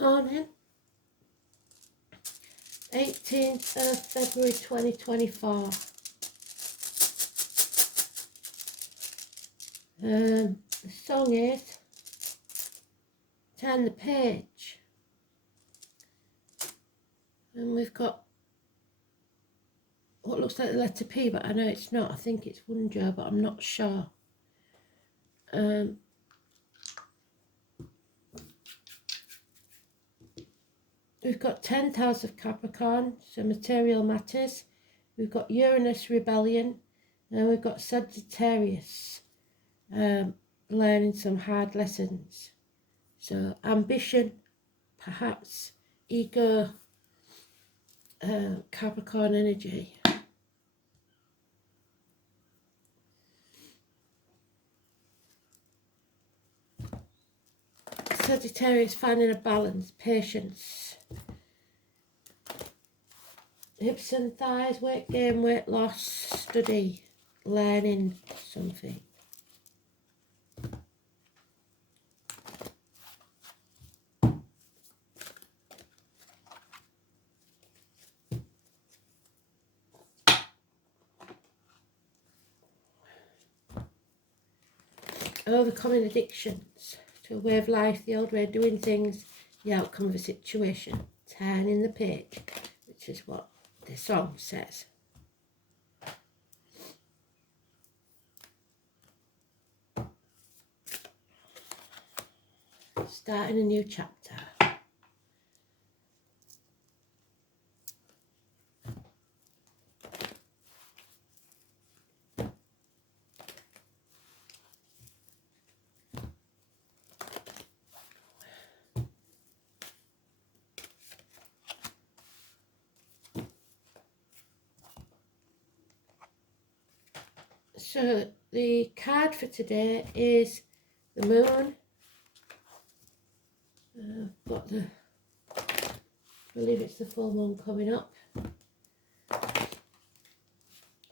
Morning, 18th of February 2024. The song is Turn the Page. And we've got what looks like the letter P, but I know it's not. I think it's Wunjo, but I'm not sure. We've got 10th house of Capricorn, so material matters. We've got Uranus rebellion, and we've got Sagittarius, learning some hard lessons. So ambition, perhaps ego, Capricorn energy. Sagittarius finding a balance, patience. Hips and thighs, weight gain, weight loss, study, learning something. Overcoming addictions to a way of life, the old way of doing things, the outcome of a situation. Turning the page, which is what the song says. Starting a new chapter. So the card for today is the moon. I've got the, I believe it's the full moon coming up.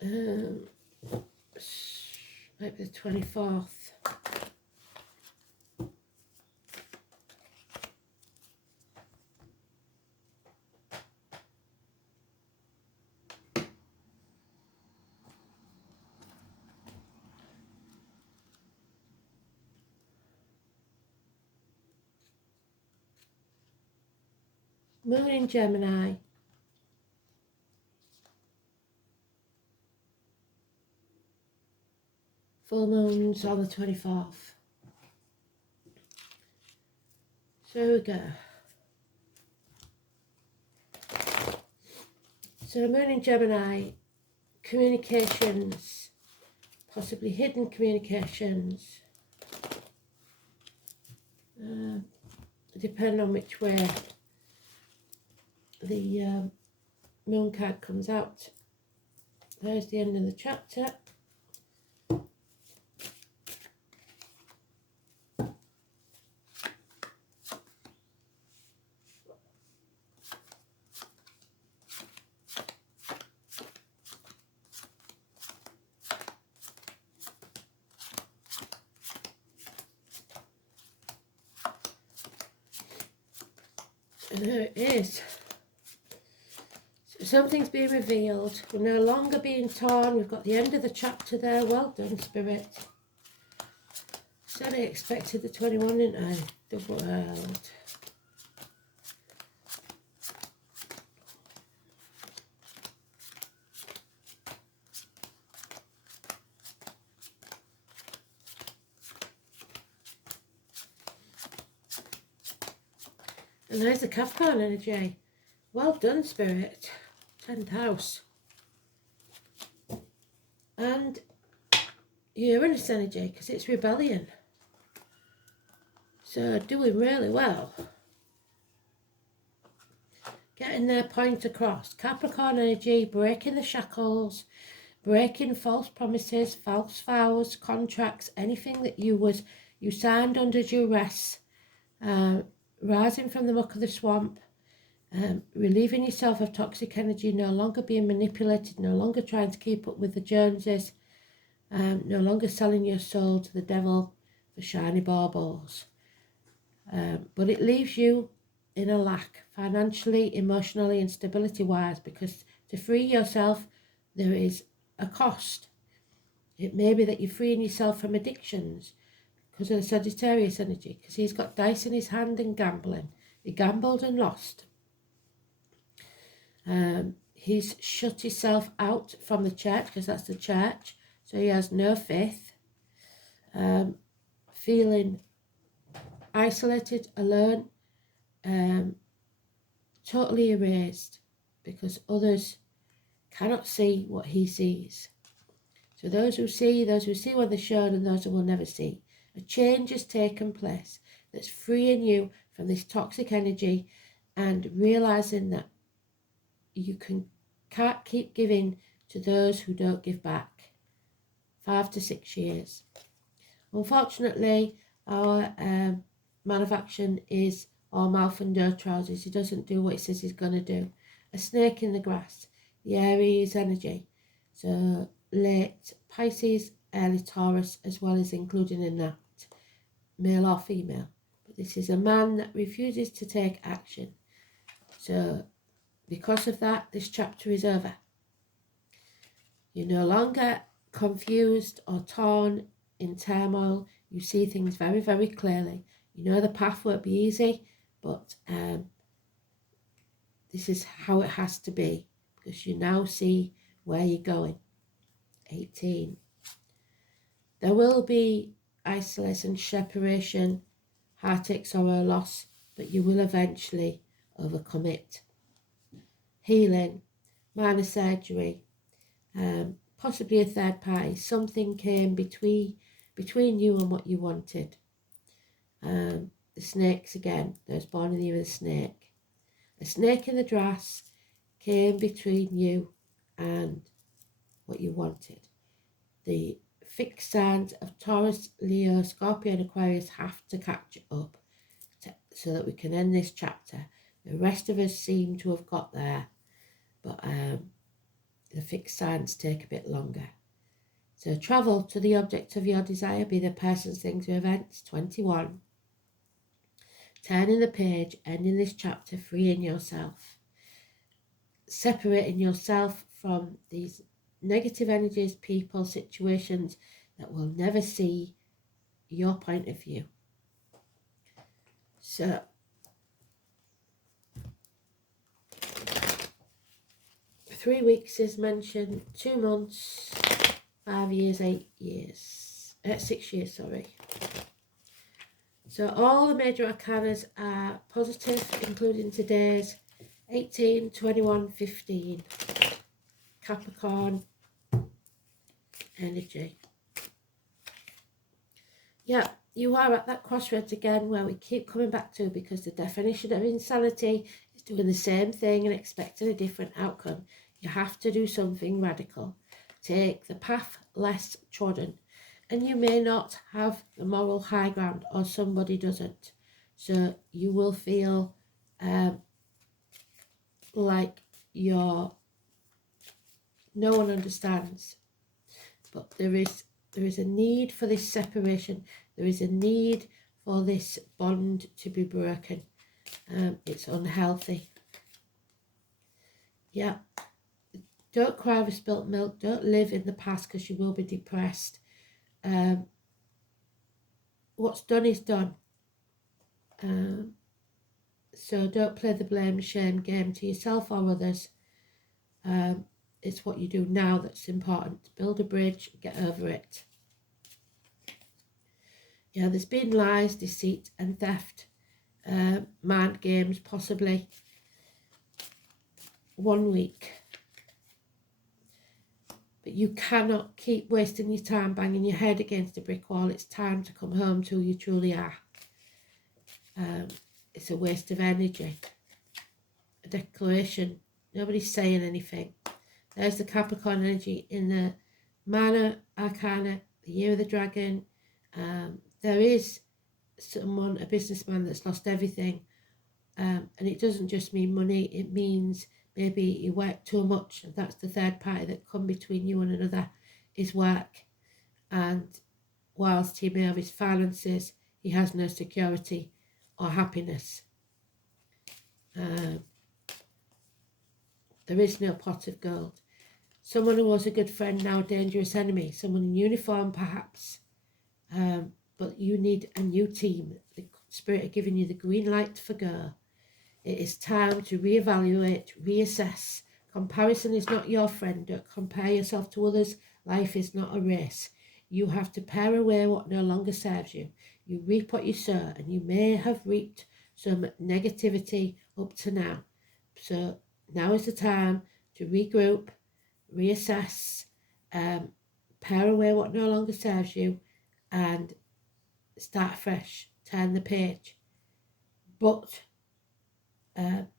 Maybe the 24th. Moon in Gemini. Full moon's on the 24th. So here we go. So moon in Gemini, communications, possibly hidden communications. Depending on which way the moon card comes out. There's the end of the chapter. And there it is. So something's being revealed. We're no longer being torn. We've got the end of the chapter there. Well done, Spirit. Said I expected the 21, didn't I? The world. And there's the Capricorn energy. Well done, Spirit. 10th house. And Uranus energy, because it's rebellion. So doing really well. Getting their point across. Capricorn energy, breaking the shackles, breaking false promises, false vows, contracts, anything that you signed under duress. Rising from the muck of the swamp, relieving yourself of toxic energy, no longer being manipulated, no longer trying to keep up with the Joneses, no longer selling your soul to the devil for shiny baubles. But it leaves you in a lack, financially, emotionally, and stability wise, because to free yourself, there is a cost. It may be that you're freeing yourself from addictions because of the Sagittarius energy, because he's got dice in his hand and gambling. He gambled and lost. He's shut himself out from the church, because that's the church, so he has no faith. Feeling isolated, alone, totally erased, because others cannot see what he sees. So those who see what they're shown, and those who will never see. A change has taken place that's freeing you from this toxic energy, and realizing that you can't keep giving to those who don't give back. 5 to 6 years. Unfortunately, our man of action is all mouth and no trousers. He doesn't do what he says he's going to do. A snake in the grass. The Aries energy. So late Pisces, early Taurus, as well as including in that male or female. But this is a man that refuses to take action. So because of that, this chapter is over. You're no longer confused or torn in turmoil. You see things very, very clearly. You know the path won't be easy, but this is how it has to be, because you now see where you're going. 18. There will be isolation, separation, heartache, sorrow, loss, but you will eventually overcome it. Healing, minor surgery, possibly a third party. Something came between you and what you wanted. The snakes again. Those born in the year of the snake. A snake in the grass came between you and what you wanted. The fixed signs of Taurus, Leo, Scorpio and Aquarius have to catch up so that we can end this chapter. The rest of us seem to have got there, but the fixed signs take a bit longer. So travel to the object of your desire, be the persons, things, or events. 21. Turning the page, ending this chapter, freeing yourself. Separating yourself from these negative energies, people, situations that will never see your point of view. So, three weeks is mentioned, 2 months, 5 years, 8 years, 6 years, sorry. So all the major arcanas are positive, including today's 18, 21, 15, Capricorn energy. Yeah, you are at that crossroads again where we keep coming back to, because the definition of insanity is doing the same thing and expecting a different outcome. You have to do something radical. Take the path less trodden. And you may not have the moral high ground, or somebody doesn't. So you will feel like no one understands. But there is a need for this separation. There is a need for this bond to be broken. It's unhealthy. Yeah. Don't cry over spilt milk. Don't live in the past, because you will be depressed. What's done is done. So don't play the blame shame game to yourself or others. It's what you do now that's important. Build a bridge, get over it. Yeah, there's been lies, deceit and theft. Mind games, possibly. 1 week. But you cannot keep wasting your time banging your head against a brick wall. It's time to come home to who you truly are. It's a waste of energy. A declaration. Nobody's saying anything. There's the Capricorn energy in the minor arcana, the year of the dragon. There is someone, a businessman, that's lost everything. And it doesn't just mean money. It means maybe you work too much. And that's the third party that come between you and another, is work. And whilst he may have his finances, he has no security or happiness. There is no pot of gold. Someone who was a good friend, now a dangerous enemy. Someone in uniform, perhaps. But you need a new team. The Spirit are giving you the green light for go. It is time to reevaluate, reassess. Comparison is not your friend. Don't compare yourself to others. Life is not a race. You have to pare away what no longer serves you. You reap what you sow, and you may have reaped some negativity up to now. So now is the time to regroup, reassess, pare away what no longer serves you, and start fresh, turn the page. But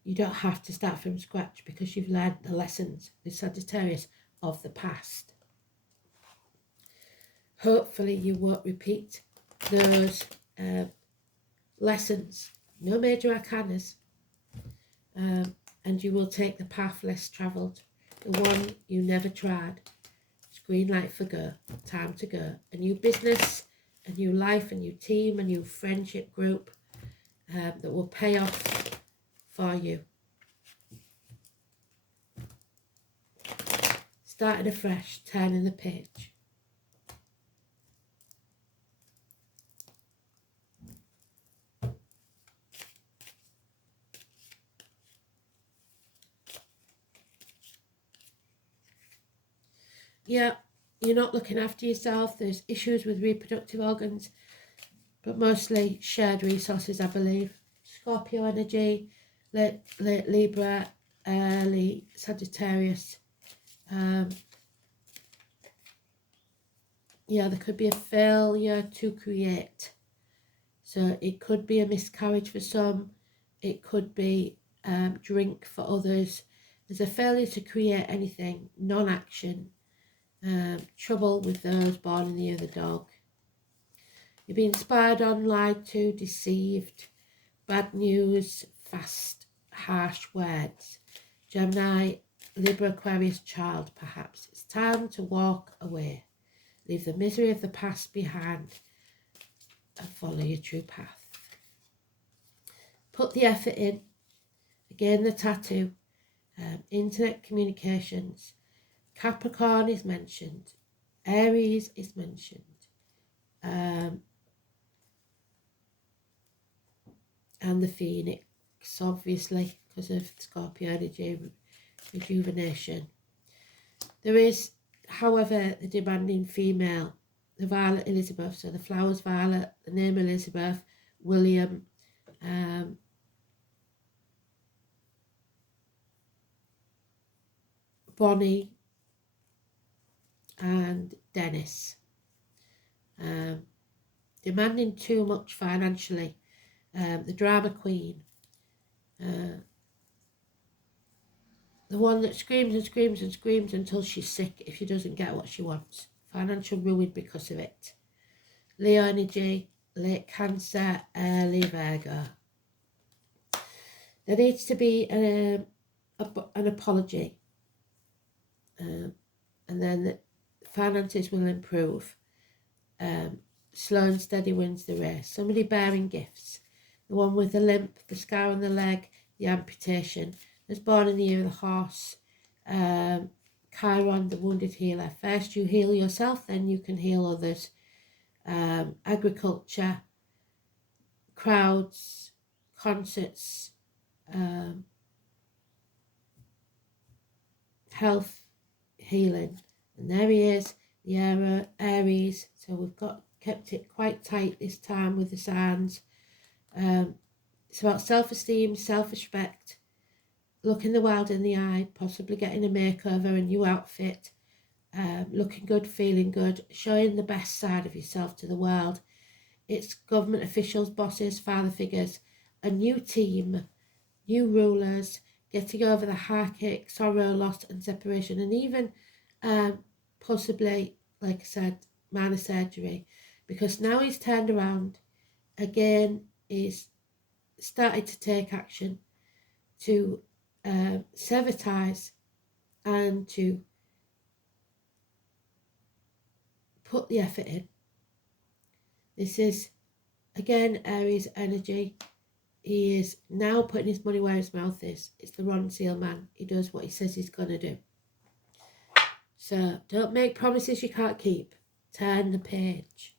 you don't have to start from scratch, because you've learned the lessons with Sagittarius of the past. Hopefully you won't repeat those lessons. No major arcanas. And you will take the path less travelled, the one you never tried. It's green light for go, time to go. A new business, a new life, a new team, a new friendship group that will pay off for you. Starting afresh, turning the page. Yeah, you're not looking after yourself. There's issues with reproductive organs, but mostly shared resources, I believe. Scorpio energy, late Libra, early Sagittarius. Yeah, there could be a failure to create. So it could be a miscarriage for some. It could be drink for others. There's a failure to create anything, non-action. Trouble with those born in the year of the dog. You've been spied on, lied to, deceived. Bad news, fast, harsh words. Gemini, Libra, Aquarius, child, perhaps. It's time to walk away. Leave the misery of the past behind and follow your true path. Put the effort in. Again, the tattoo. Internet communications. Capricorn is mentioned. Aries is mentioned. And the Phoenix, obviously, because of Scorpio energy, rejuvenation. There is, however, the demanding female, the Violet Elizabeth, so the flowers Violet, the name Elizabeth, William, Bonnie, and Dennis. Demanding too much financially. The drama queen. The one that screams and screams and screams until she's sick if she doesn't get what she wants. Financial ruin because of it. Leo energy, late Cancer, early Virgo. There needs to be an apology. And then the finances will improve. Slow and steady wins the race. Somebody bearing gifts. The one with the limp, the scar on the leg, the amputation. Was born in the year of the horse. Chiron, the wounded healer. First you heal yourself, then you can heal others. Agriculture, crowds, concerts, health, healing. And there he is, the Aries. So we've kept it quite tight this time with the signs. It's about self-esteem, self-respect, looking the world in the eye, possibly getting a makeover, a new outfit, looking good, feeling good, showing the best side of yourself to the world. It's government officials, bosses, father figures, a new team, new rulers, getting over the heartache, sorrow, loss and separation, and even possibly, like I said, minor surgery, because now he's turned around again, he's started to take action to sever ties and to put the effort in. This is, again, Aries energy. he is now putting his money where his mouth is. It's the Ron Seal man. He does what he says he's going to do. So don't make promises you can't keep. Turn the page.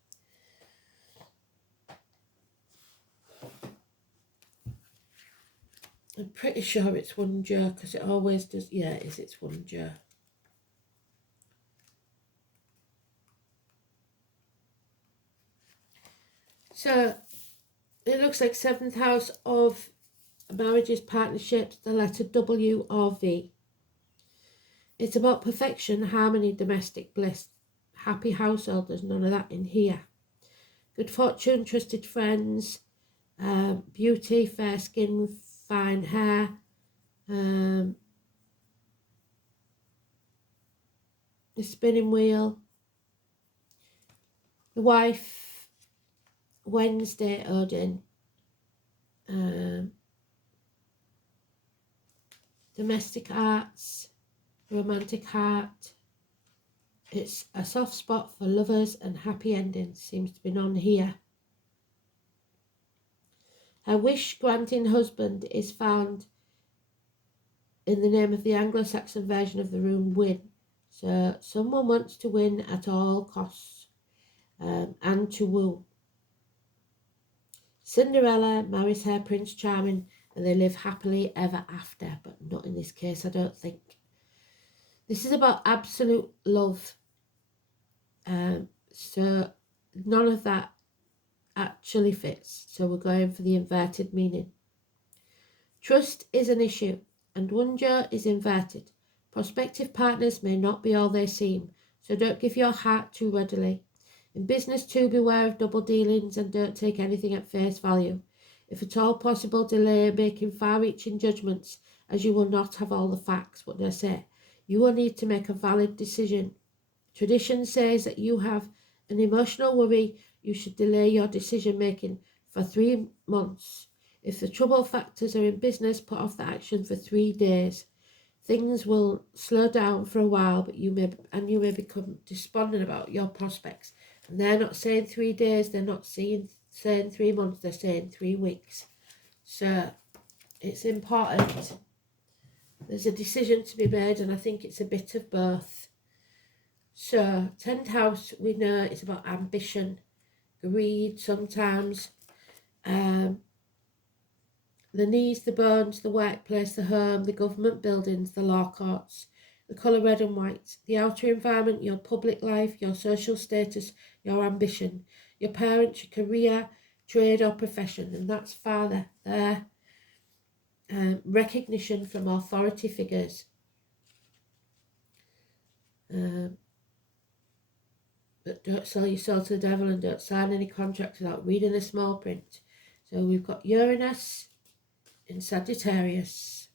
I'm pretty sure it's 1J because it always does. Yeah, it is. It's 1J. So it looks like 7th house of marriages, partnerships, the letter W or V. It's about perfection, harmony, domestic bliss, happy household. There's none of that in here. Good fortune, trusted friends, beauty, fair skin, fine hair, the spinning wheel, the wife, Wednesday, Odin, domestic arts, romantic heart. It's a soft spot for lovers and happy endings. Seems to be none here. Her wish-granting husband is found in the name of the Anglo-Saxon version of the rune win. So someone wants to win at all costs and to woo. Cinderella marries her Prince Charming and they live happily ever after, but not in this case, I don't think. This is about absolute love. So none of that actually fits. So we're going for the inverted meaning. Trust is an issue, and 1J is inverted. Prospective partners may not be all they seem, so don't give your heart too readily. In business too, beware of double dealings and don't take anything at face value. If at all possible, delay making far-reaching judgments, as you will not have all the facts. What did I say? You will need to make a valid decision. Tradition says that you have an emotional worry, you should delay your decision-making for 3 months. If the trouble factors are in business, put off the action for 3 days. Things will slow down for a while, but you may become despondent about your prospects. And they're not saying 3 days, they're not saying 3 months, they're saying 3 weeks. So it's important. There's a decision to be made, and I think it's a bit of both. So 10th house, we know it's about ambition, greed sometimes. The knees, the bones, the workplace, the home, the government buildings, the law courts, the colour red and white, the outer environment, your public life, your social status, your ambition, your parents, your career, trade or profession, and that's father there. Recognition from authority figures. But don't sell your soul to the devil and don't sign any contracts without reading the small print. So we've got Uranus in Sagittarius.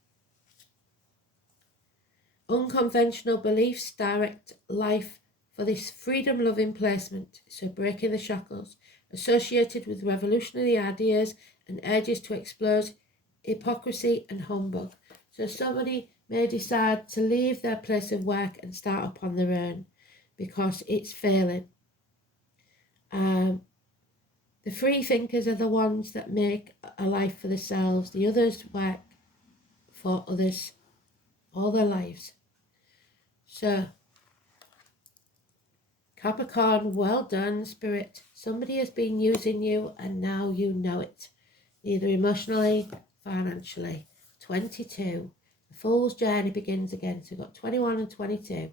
Unconventional beliefs direct life for this freedom-loving placement, so breaking the shackles, associated with revolutionary ideas and urges to explode hypocrisy and humbug. So somebody may decide to leave their place of work and start up on their own because it's failing. The free thinkers are the ones that make a life for themselves. The others work for others all their lives. So, Capricorn, well done, Spirit. Somebody has been using you and now you know it. Either emotionally, financially. 22. The Fool's journey begins again. So we've got 21 and 22.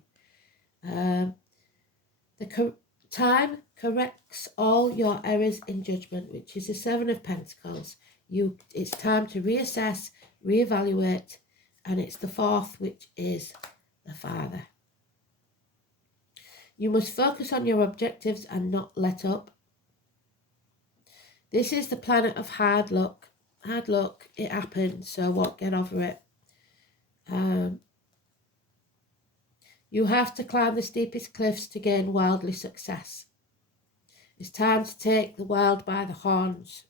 The time corrects all your errors in judgment, which is the 7 of Pentacles. It's time to reassess, reevaluate, and it's the 4th, which is the Father. You must focus on your objectives and not let up. This is the planet of hard luck. Hard luck, it happens, so what? Get over it. You have to climb the steepest cliffs to gain worldly success. It's time to take the world by the horns.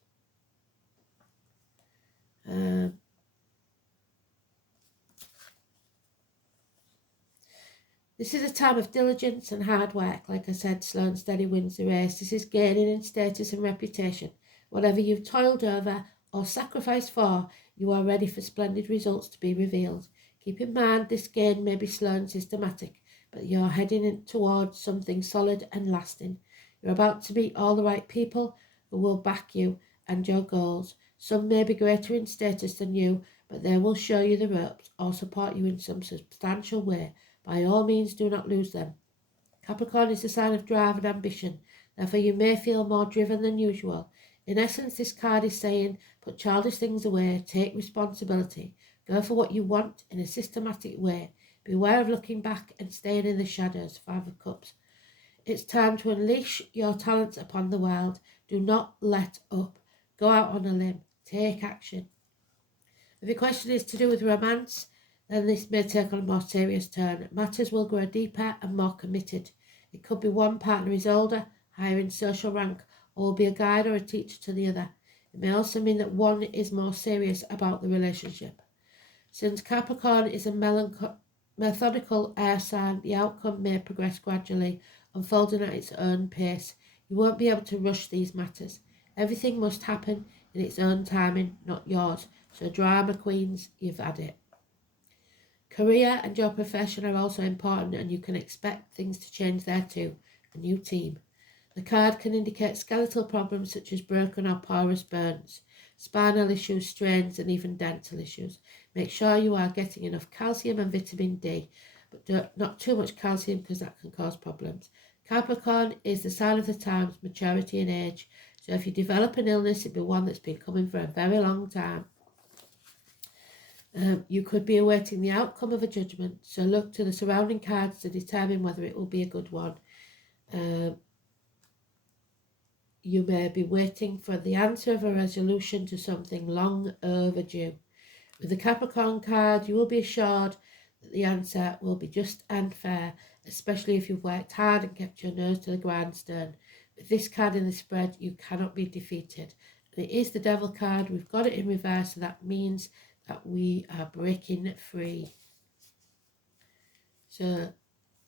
This is a time of diligence and hard work. Like I said, slow and steady wins the race. This is gaining in status and reputation. Whatever you've toiled over, or sacrifice for, you are ready for splendid results to be revealed. Keep in mind this gain may be slow and systematic, but you're heading towards something solid and lasting. You're about to meet all the right people who will back you and your goals. Some may be greater in status than you, but they will show you the ropes or support you in some substantial way. By all means, do not lose them. Capricorn is a sign of drive and ambition. Therefore, you may feel more driven than usual. In essence, this card is saying, put childish things away, take responsibility, go for what you want in a systematic way. Beware of looking back and staying in the shadows. 5 of Cups. It's time to unleash your talents upon the world. Do not let up. Go out on a limb. Take action. If your question is to do with romance, then this may take on a more serious turn. Matters will grow deeper and more committed. It could be one partner is older, higher in social rank, or will be a guide or a teacher to the other. It may also mean that one is more serious about the relationship. Since Capricorn is a methodical air sign, the outcome may progress gradually, unfolding at its own pace. You won't be able to rush these matters. Everything must happen in its own timing, not yours. So drama queens, you've had it. Career and your profession are also important, and you can expect things to change there too. A new team. The card can indicate skeletal problems such as broken or porous bones, spinal issues, strains, and even dental issues. Make sure you are getting enough calcium and vitamin D, but not too much calcium because that can cause problems. Capricorn is the sign of the times, maturity and age. So if you develop an illness, it'll be one that's been coming for a very long time. You could be awaiting the outcome of a judgment, so look to the surrounding cards to determine whether it will be a good one. You may be waiting for the answer of a resolution to something long overdue. With the Capricorn card, you will be assured that the answer will be just and fair, especially if you've worked hard and kept your nose to the grindstone. With this card in the spread, you cannot be defeated. And it is the Devil card. We've got it in reverse, so that means that we are breaking free. So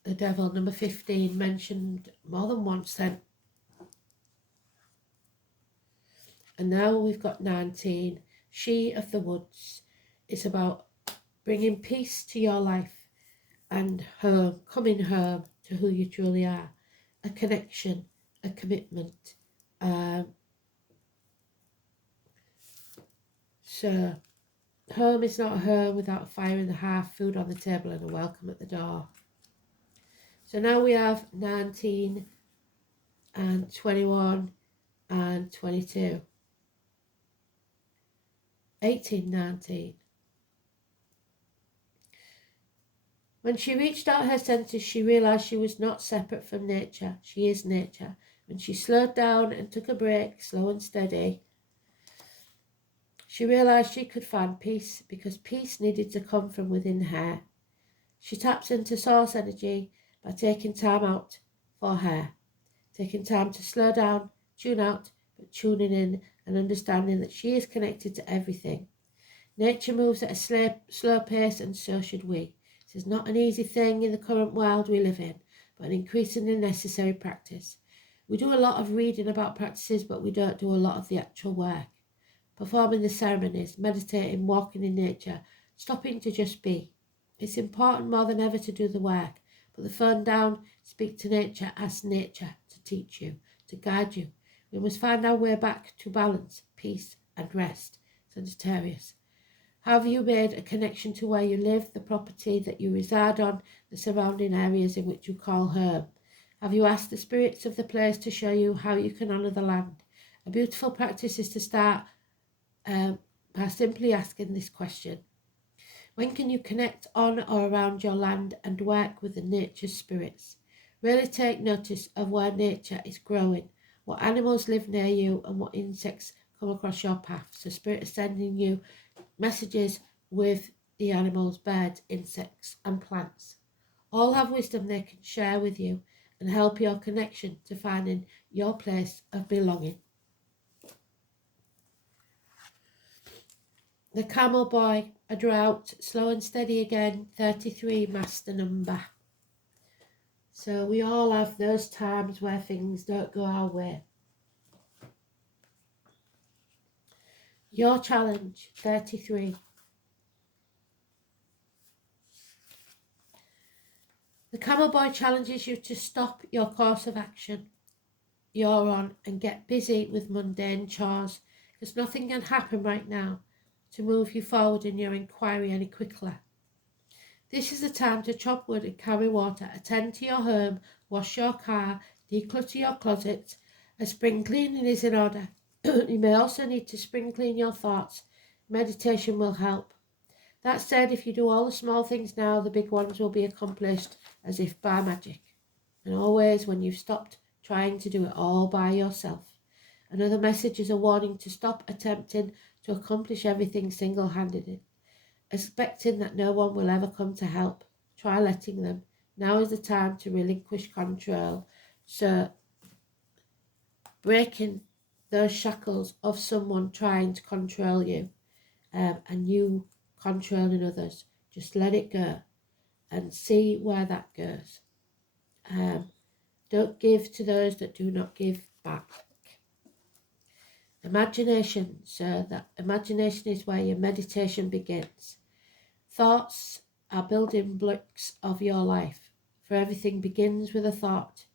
the Devil, number 15, mentioned more than once then. And now we've got 19, She of the Woods. It's about bringing peace to your life and home, coming home to who you truly are. A connection, a commitment. So home is not a home without a fire in the hearth, food on the table and a welcome at the door. So now we have 19 and 21 and 22. 18, 19. When she reached out her senses, she realised she was not separate from nature. She is nature. When she slowed down and took a break, slow and steady, she realised she could find peace, because peace needed to come from within her. She taps into source energy by taking time out for her, taking time to slow down, tune out, but tuning in and understanding that she is connected to everything. Nature moves at a slow pace, and so should we. This is not an easy thing in the current world we live in, but an increasingly necessary practice. We do a lot of reading about practices, but we don't do a lot of the actual work. Performing the ceremonies, meditating, walking in nature, stopping to just be. It's important more than ever to do the work. Put the phone down, speak to nature, ask nature to teach you, to guide you. We must find our way back to balance, peace and rest. Sagittarius. Have you made a connection to where you live, the property that you reside on, the surrounding areas in which you call home? Have you asked the spirits of the place to show you how you can honour the land? A beautiful practice is to start by simply asking this question. When can you connect on or around your land and work with the nature's spirits? Really take notice of where nature is growing, what animals live near you, and what insects come across your path. So Spirit is sending you messages with the animals, birds, insects and plants. All have wisdom they can share with you and help your connection to finding your place of belonging. The Camel Boy, a drought, slow and steady again, 33, master number. So we all have those times where things don't go our way. Your challenge, 33. The Camel Boy challenges you to stop your course of action you're on and get busy with mundane chores, because nothing can happen right now to move you forward in your inquiry any quicker. This is the time to chop wood and carry water, attend to your home, wash your car, declutter your closet. A spring cleaning is in order. You may also need to spring clean your thoughts. Meditation will help. That said, if you do all the small things now, the big ones will be accomplished as if by magic. And always when you've stopped trying to do it all by yourself. Another message is a warning to stop attempting to accomplish everything single-handedly, expecting that no one will ever come to help. Try letting them. Now is the time to relinquish control. So breaking those shackles of someone trying to control you, and you controlling others. Just let it go and see where that goes. Don't give to those that do not give back. Imagination. So that imagination is where your meditation begins. Thoughts are building blocks of your life, for everything begins with a thought.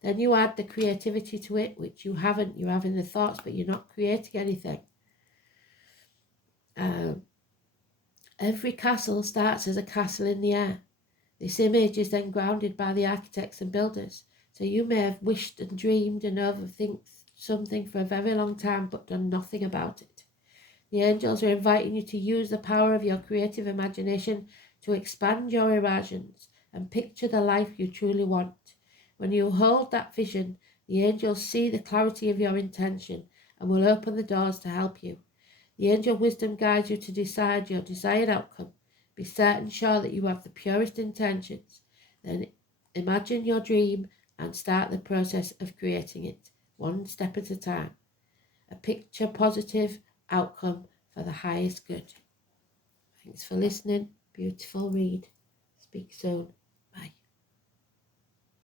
Then you add the creativity to it, which you haven't. You're having the thoughts, but you're not creating anything. Every castle starts as a castle in the air. This image is then grounded by the architects and builders. So you may have wished and dreamed and overthink something for a very long time, but done nothing about it. The angels are inviting you to use the power of your creative imagination to expand your imaginations and picture the life you truly want. When you hold that vision, the angels see the clarity of your intention and will open the doors to help you. The angel wisdom guides you to decide your desired outcome. Be certain sure that you have the purest intentions. Then imagine your dream and start the process of creating it, one step at a time. A picture positive outcome for the highest good. Thanks for listening. Beautiful read. Speak soon.